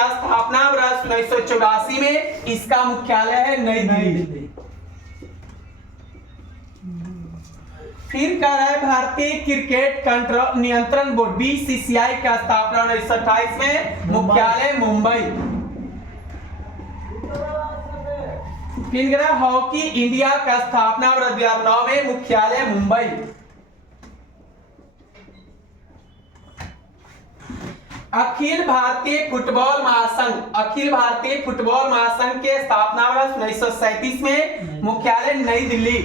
क्या स्थापना वर्ष 1984 में, इसका मुख्यालय है नई दिल्ली। फिर कह रहा है भारतीय क्रिकेट कंट्रोल नियंत्रण बोर्ड बीसीसीआई का स्थापना 1928 में, मुख्यालय मुंबई। फिर कह रहा है हॉकी इंडिया का स्थापना 2009 में, मुख्यालय मुंबई। अखिल भारतीय फुटबॉल महासंघ, अखिल भारतीय फुटबॉल महासंघ के स्थापना वर्ष 1937 में, मुख्यालय नई दिल्ली।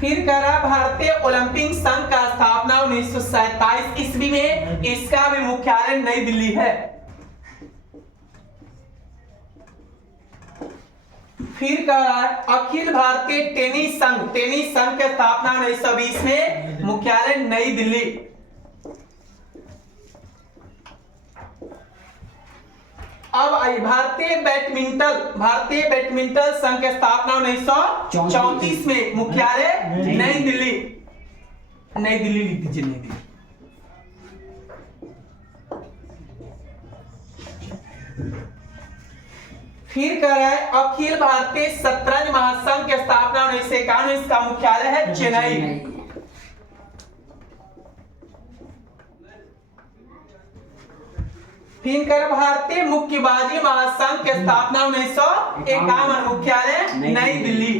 फिर कह रहा भारतीय ओलंपिक संघ का स्थापना 1927 ईस्वी में, इसका भी मुख्यालय नई दिल्ली है। फिर कह रहा है अखिल भारतीय टेनिस संघ, टेनिस संघ की स्थापना 1920 में, मुख्यालय नई दिल्ली। अब आई भारतीय बैडमिंटन संघ की स्थापना 1934 में, मुख्यालय नई दिल्ली। नई दिल्ली लिख दीजिए, नई दिल्ली। फिर कह रहा है अखिल भारतीय शतरंज महासंघ की स्थापना 1951, इसका मुख्यालय है चेन्नई। फिर कर भारतीय मुक्केबाजी महासंघ की स्थापना 1951, मुख्यालय नई दिल्ली।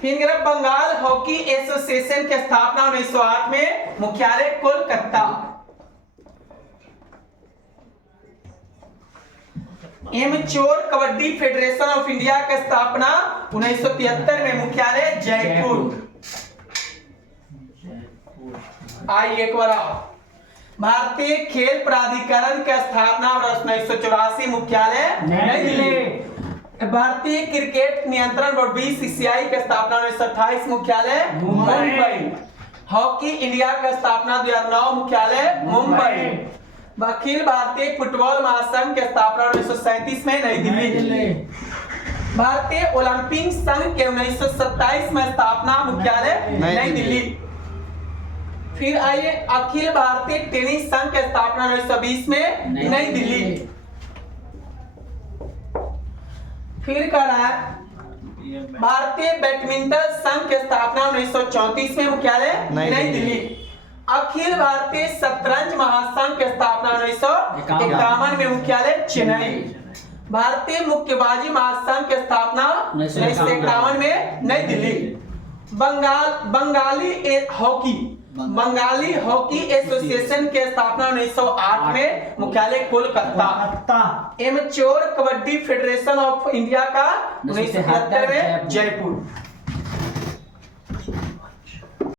फिर कर बंगाल हॉकी एसोसिएशन की स्थापना 1908 में, मुख्यालय Kolkata. Amateur kabaddi federation of India की स्थापना 1973 में, मुख्यालय जयपुर। आइए एक बार भारतीय खेल प्राधिकरण की स्थापना वर्ष 1984, मुख्यालय नई दिल्ली। भारतीय क्रिकेट नियंत्रण बोर्ड बीसीसीआई की स्थापना 1928, मुख्यालय मुंबई। हॉकी इंडिया की स्थापना 2009, मुख्यालय मुंबई। अखिल भारतीय फुटबॉल महासंघ की स्थापना 1937 में, नई दिल्ली। भारतीय ओलंपिक संघ के 1927 में स्थापना, मुख्यालय नई दिल्ली। फिर आइए अखिल भारतीय टेनिस संघ की स्थापना 1920 में, नई दिल्ली। फिर कह रहा है भारतीय बैडमिंटन संघ की स्थापना 1934 में, मुख्यालय नई दिल्ली। अखिल भारतीय शतरंज महासंघ की स्थापना 1951 में, मुख्यालय चेन्नई। भारतीय मुक्केबाजी महासंघ की स्थापना 1951 में, नई दिल्ली। बंगाली हॉकी एसोसिएशन की स्थापना 1908 में, मुख्यालय Kolkata. Amateur kabaddi federation of India का 1973 में, जयपुर।